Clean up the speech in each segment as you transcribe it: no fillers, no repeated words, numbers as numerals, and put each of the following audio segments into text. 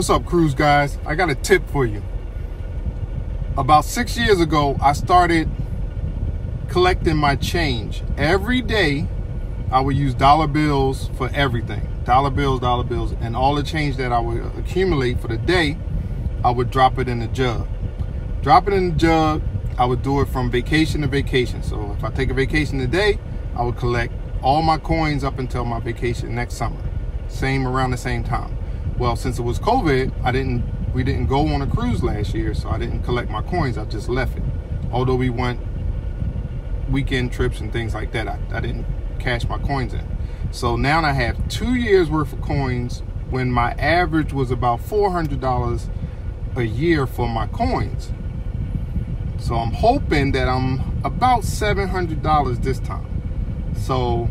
What's up, cruise guys? I got a tip for you. About 6 years ago, I started collecting my change. Every day, I would use dollar bills for everything. Dollar bills, and all the change that I would accumulate for the day, I would drop it in the jug. Drop it in the jug, I would do it from vacation to vacation. So if I take a vacation today, I would collect all my coins up until my vacation next summer. Around the same time. Well, since it was COVID, we didn't go on a cruise last year, so I didn't collect my coins. I just left it. Although we went weekend trips and things like that, I didn't cash my coins in. So now I have 2 years worth of coins when my average was about $400 a year for my coins. So I'm hoping that I'm about $700 this time. So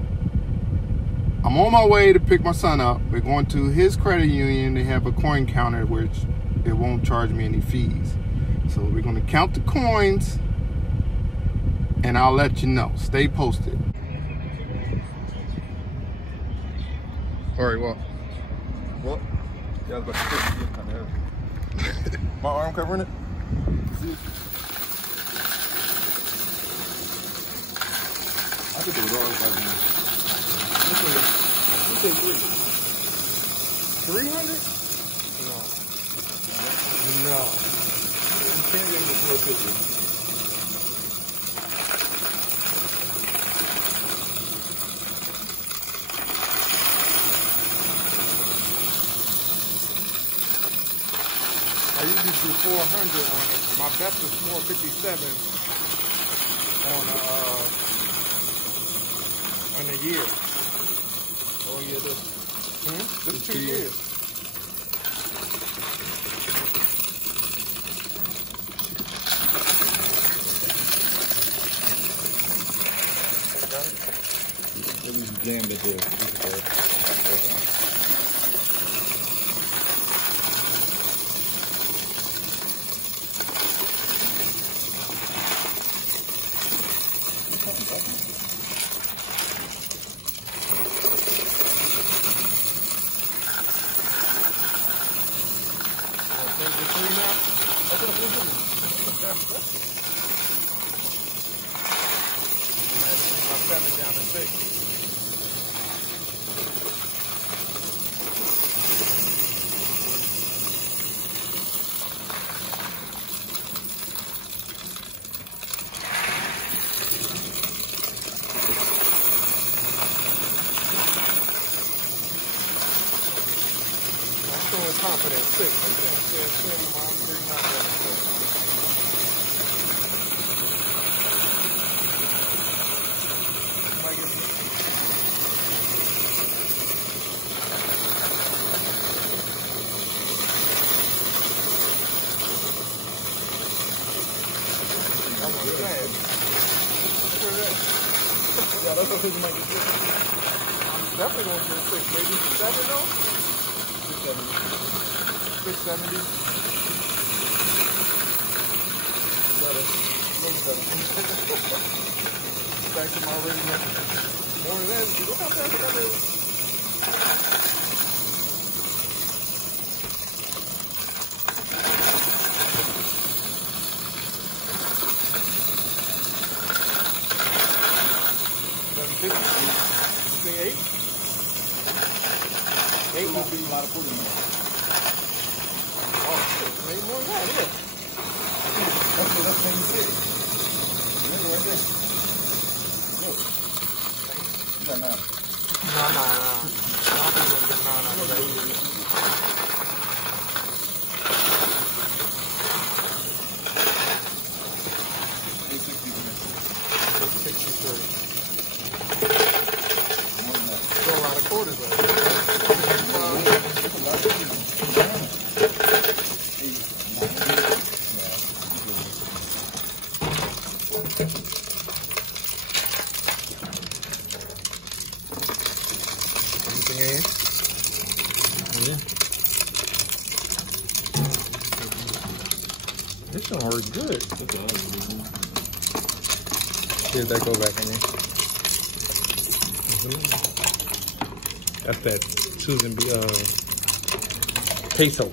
I'm on my way to pick my son up. We're going to his credit union. They have a coin counter which it won't charge me any fees. So we're going to count the coins and I'll let you know. Stay posted. All right, well. What? Yeah, I was about to say, kind of heavy. My arm covering it? I think it was all right now. You think 300? No. No. You can't get the 450. I usually do 400 on it. My best is 457 on a year. Oh yeah, this. This is 2 years. Got it? Let me jam it there. Down to 6. I'm feeling confident. 6. I'm saying 7. I'm bringing out that 6. Yeah, that's what you might get. I'm definitely going to get 6. Maybe 7 though? 670. 670. Better. Back to my original. More than that. Look how fast that is. You think 8? 8 would be a lot of food in there. Oh, shit. Maybe more than that, yeah. That's what you said. Remember right there. Look. You got 9. No. I don't think we'll get 9 out of that. 863. Still a lot of quarters though. Anything in? Yeah. This don't work good. Here, that go back in there. That's that Susan B. Peso.